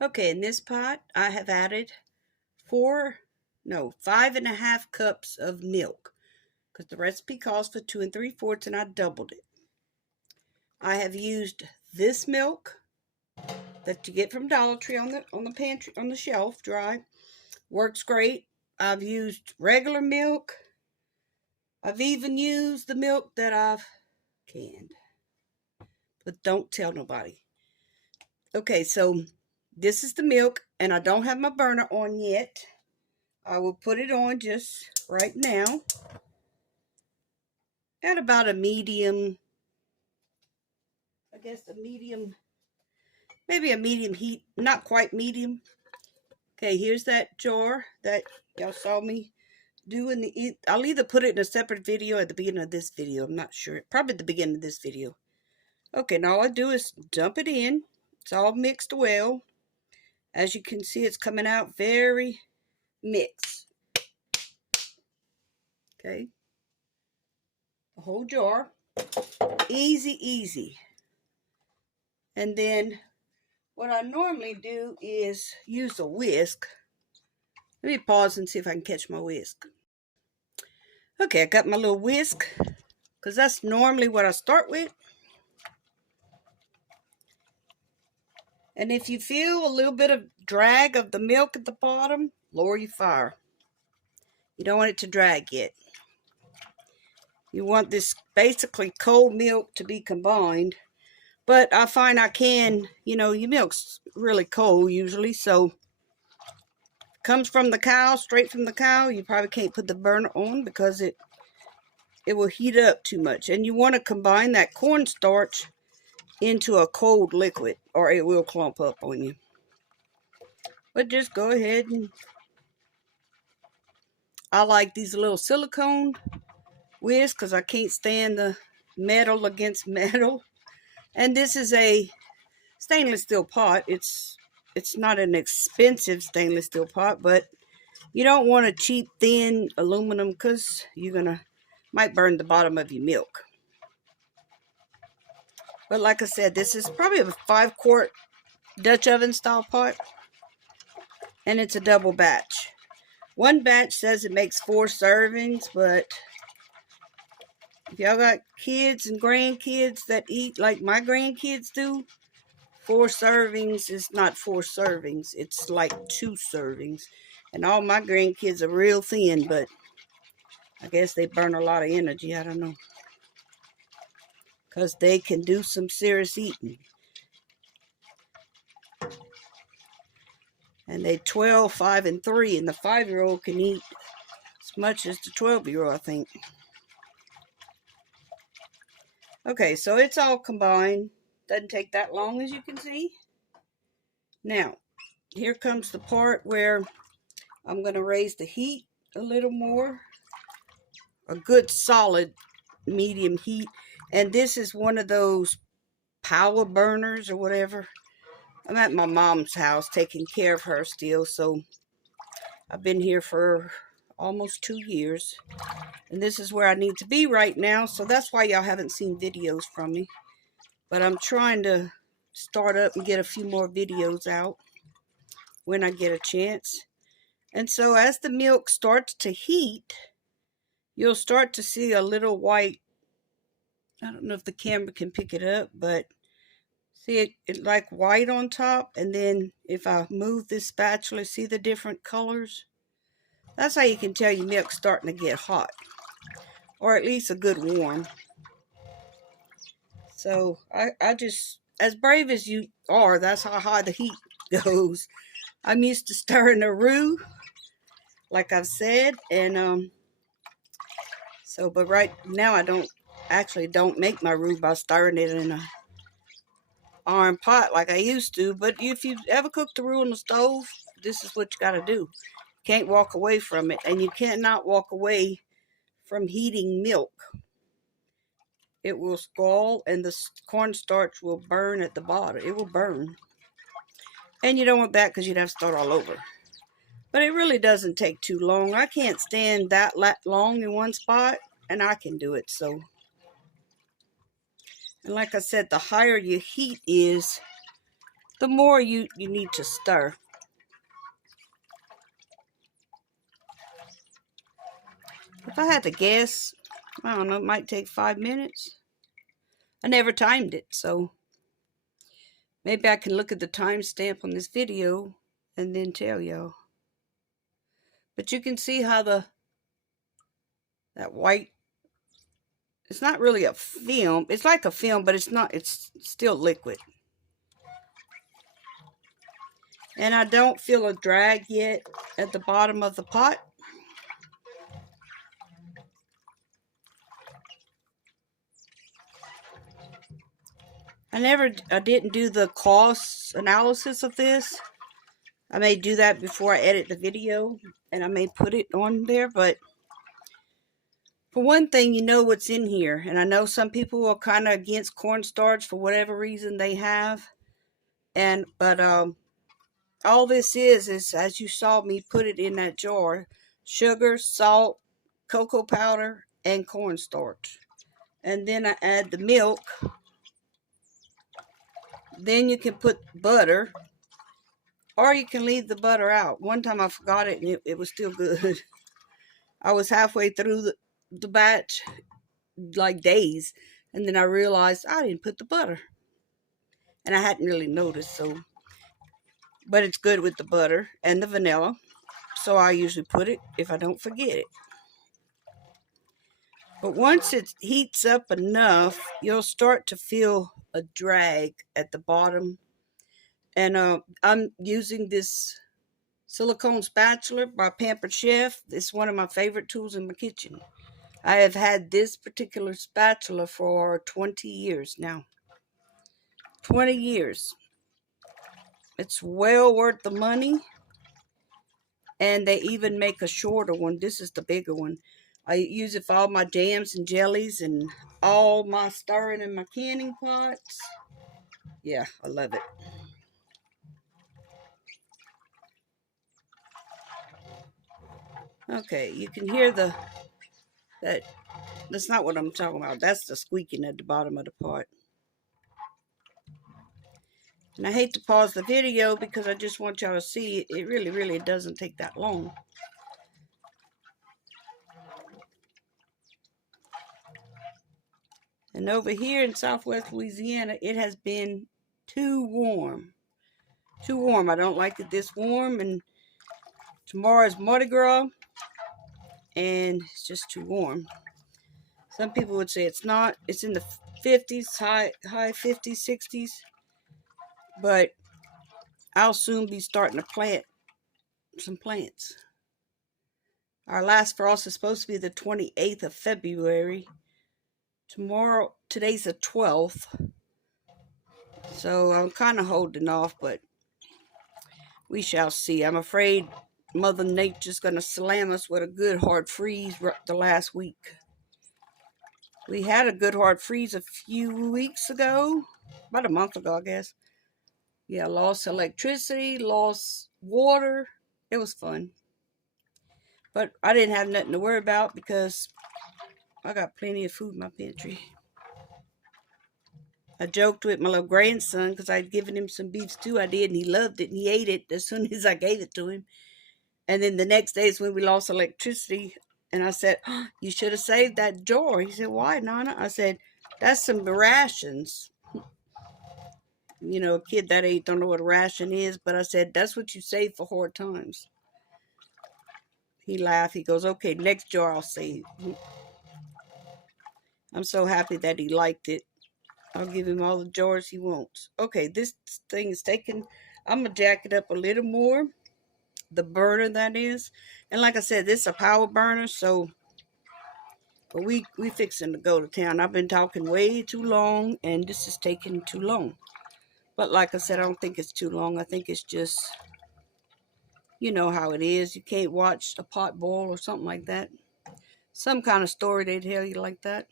Okay, in this pot, I have added 5.5 cups of milk because the recipe calls for 2 3/4 and I doubled it. I have used this milk that you get from Dollar Tree on the pantry on the shelf, dry. Works great. I've used regular milk. I've even used the milk that I've canned. But don't tell nobody. Okay, so this is the milk, and I don't have my burner on yet. I will put it on just right now at about a medium, I guess maybe a medium heat, not quite medium. Okay, here's that jar that y'all saw me do I'll either put it in a separate video or at the beginning of this video. I'm not sure. Probably at the beginning of this video. Okay, now all I do is dump it in. It's all mixed well. As you can see, it's coming out very mixed. Okay. The whole jar. Easy, easy. And then what I normally do is use a whisk. Let me pause and see if I can catch my whisk. Okay, I got my little whisk because that's normally what I start with. And if you feel a little bit of drag of the milk at the bottom, lower your fire. You don't want it to drag yet. You want this basically cold milk to be combined. But I find I can, your milk's really cold usually, so comes from the cow, straight from the cow. You probably can't put the burner on because it will heat up too much. And you want to combine that cornstarch into a cold liquid or it will clump up on you. But just go ahead and I like these little silicone whisks because I can't stand the metal against metal. And this is a stainless steel pot. It's not an expensive stainless steel pot, but you don't want a cheap thin aluminum because might burn the bottom of your milk. But like I said, this is probably a 5-quart Dutch oven style pot, and it's a double batch. One batch says it makes 4 servings, but if y'all got kids and grandkids that eat like my grandkids do, 4 servings is not 4 servings. It's like 2 servings. And all my grandkids are real thin, but I guess they burn a lot of energy. I don't know. Because they can do some serious eating. And they 12, 5, and 3. And the 5-year-old can eat as much as the 12-year-old, I think. Okay, so it's all combined. Doesn't take that long, as you can see. Now, here comes the part where I'm going to raise the heat a little more. A good solid medium heat. And this is one of those power burners or whatever. I'm at my mom's house taking care of her still, so I've been here for almost 2 years. And this is where I need to be right now, so that's why y'all haven't seen videos from me. But I'm trying to start up and get a few more videos out when I get a chance. And so as the milk starts to heat, you'll start to see a little white, I don't know if the camera can pick it up, but see it like white on top. And then if I move this spatula, see the different colors? That's how you can tell your milk's starting to get hot, or at least a good warm. So I just, as brave as you are, that's how high the heat goes. I'm used to stirring a roux, like I've said, and but right now I don't make my roux by stirring it in a iron pot like I used to. But if you've ever cooked the roux on the stove, this is what you got to do. You can't walk away from it, and you cannot walk away from heating milk. It will scald, and the cornstarch will burn at the bottom. It will burn. And you don't want that because you'd have to start all over. But it really doesn't take too long. I can't stand that long in one spot, and I can do it. So, and like I said, the higher your heat is, the more you need to stir. If I had to guess, I don't know, it might take 5 minutes. I never timed it, so maybe I can look at the timestamp on this video and then tell y'all. But you can see how that white, it's not really a film. It's like a film, but it's not, it's still liquid. And I don't feel a drag yet at the bottom of the pot. I didn't do the cost analysis of this. I may do that before I edit the video, and I may put it on there, but for one thing, you know what's in here. And I know some people are kind of against cornstarch for whatever reason they have. But all this is, as you saw me put it in that jar, sugar, salt, cocoa powder, and cornstarch. And then I add the milk. Then you can put butter, or you can leave the butter out. One time I forgot it, and it was still good. I was halfway through the batch, like days, and then I realized I didn't put the butter. And I hadn't really noticed, so. But it's good with the butter and the vanilla, so I usually put it if I don't forget it. But once it heats up enough, you'll start to feel a drag at the bottom. And I'm using this silicone spatula by Pampered Chef. It's one of my favorite tools in my kitchen. I have had this particular spatula for 20 years now. 20 years. It's well worth the money. And they even make a shorter one. This is the bigger one. I use it for all my jams and jellies and all my stirring in my canning pots. Yeah, I love it. Okay, you can hear that's not what I'm talking about. That's the squeaking at the bottom of the pot. And I hate to pause the video because I just want y'all to see it really doesn't take that long. And over here in Southwest Louisiana, it has been too warm. Too warm. I don't like it this warm. And tomorrow's Mardi Gras, and it's just too warm. Some people would say it's not. It's in the 50s, high 50s, 60s. But I'll soon be starting to plant some plants. Our last frost is supposed to be the 28th of February. Today's the 12th. So I'm kind of holding off, but we shall see. I'm afraid Mother Nature's going to slam us with a good hard freeze the last week. We had a good hard freeze a few weeks ago, about a month ago, I guess. Yeah, lost electricity, lost water. It was fun. But I didn't have nothing to worry about because I got plenty of food in my pantry. I joked with my little grandson because I'd given him some beef stew. I did, and he loved it, and he ate it as soon as I gave it to him. And then the next day is when we lost electricity. And I said, oh, you should have saved that jar. He said, why, Nana? I said, that's some rations. You know, a kid that age don't know what a ration is. But I said, that's what you save for hard times. He laughed. He goes, okay, next jar I'll save. I'm so happy that he liked it. I'll give him all the jars he wants. Okay, this thing is taking, I'm going to jack it up a little more. The burner, that is. And like I said, this is a power burner, so but we fixing to go to town. I've been talking way too long, and this is taking too long. But like I said, I don't think it's too long. I think it's just, you know how it is. You can't watch a pot boil or something like that. Some kind of story they tell you like that.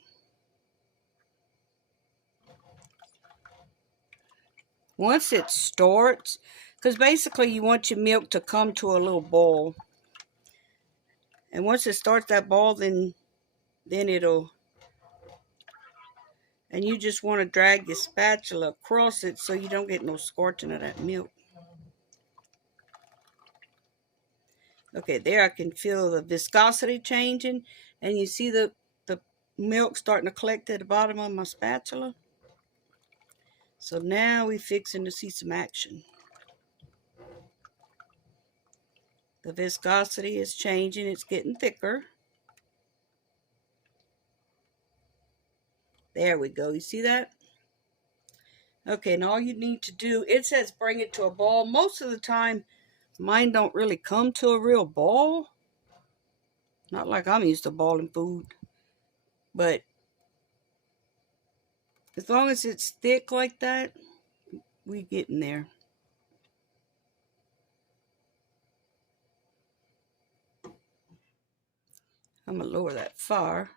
Once it starts, because basically you want your milk to come to a little boil. And once it starts that boil, then it'll, And you just want to drag your spatula across it so you don't get no scorching of that milk. Okay, there I can feel the viscosity changing, and you see the milk starting to collect at the bottom of my spatula. So now we're fixing to see some action. The viscosity is changing, it's getting thicker. There we go, you see that? Okay, and all you need to do, it says bring it to a ball. Most of the time, mine don't really come to a real ball. Not like I'm used to balling food. But as long as it's thick like that, we getting there. I'm going to lower that far.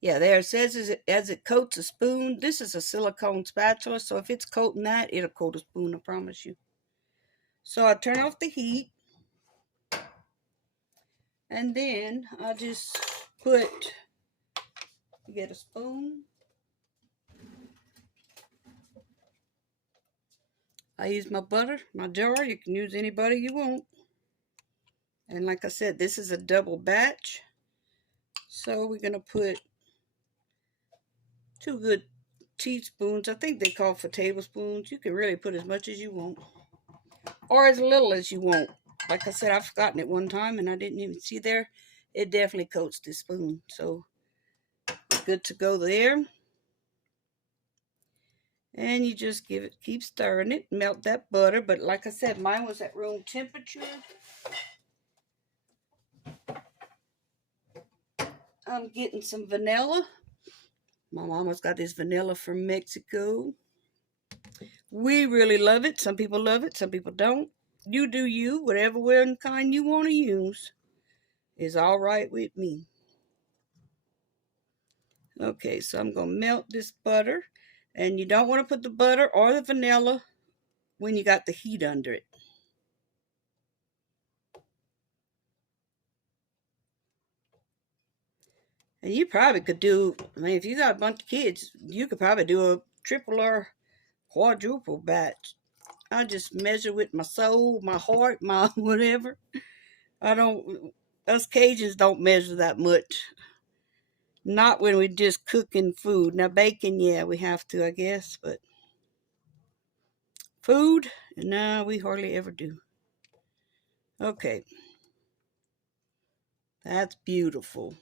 Yeah, there it says as it coats a spoon. This is a silicone spatula, so if it's coating that, it'll coat a spoon, I promise you. So I turn off the heat. And then I just get a spoon. I use my butter, my jar. You can use any butter you want. And like I said, this is a double batch. So we're going to put 2 good teaspoons. I think they call for tablespoons. You can really put as much as you want. Or as little as you want. Like I said, I've forgotten it one time and I didn't even see there. It definitely coats this spoon. So good to go there. And you just keep stirring it, melt that butter. But like I said, mine was at room temperature. I'm getting some vanilla. My mama's got this vanilla from Mexico. We really love it. Some people love it, some people don't. You do you. Whatever kind you want to use is all right with me. Okay, so I'm going to melt this butter. And you don't want to put the butter or the vanilla when you got the heat under it. And you probably could do, I mean, if you got a bunch of kids, you could probably do a triple or quadruple batch. I just measure with my soul, my heart, my whatever. Us Cajuns don't measure that much. Not when we're just cooking food. Now, bacon, yeah, we have to, I guess, but food, no, we hardly ever do. Okay. That's beautiful.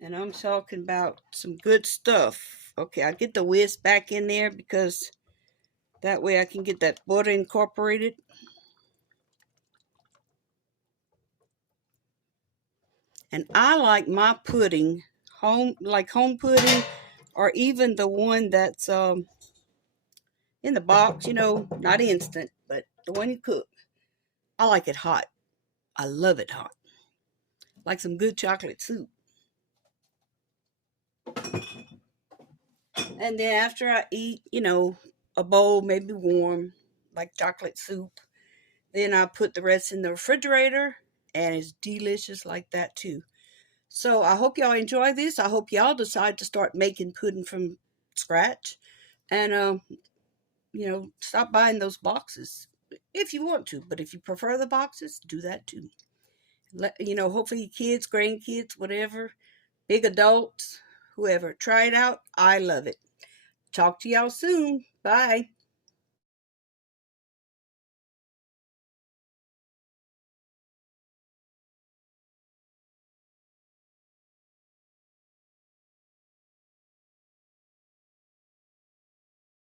And I'm talking about some good stuff. Okay, I'll get the whisk back in there because that way I can get that butter incorporated. And I like my pudding, home pudding, or even the one that's in the box, not instant, but the one you cook. I like it hot. I love it hot. Like some good chocolate soup. And then after I eat, a bowl maybe warm, like chocolate soup, then I put the rest in the refrigerator, and it's delicious like that too. So I hope y'all enjoy this. I hope y'all decide to start making pudding from scratch, and stop buying those boxes if you want to. But if you prefer the boxes, do that too. Hopefully kids, grandkids, whatever, big adults, whoever, try it out. I love it. Talk to y'all soon. Bye.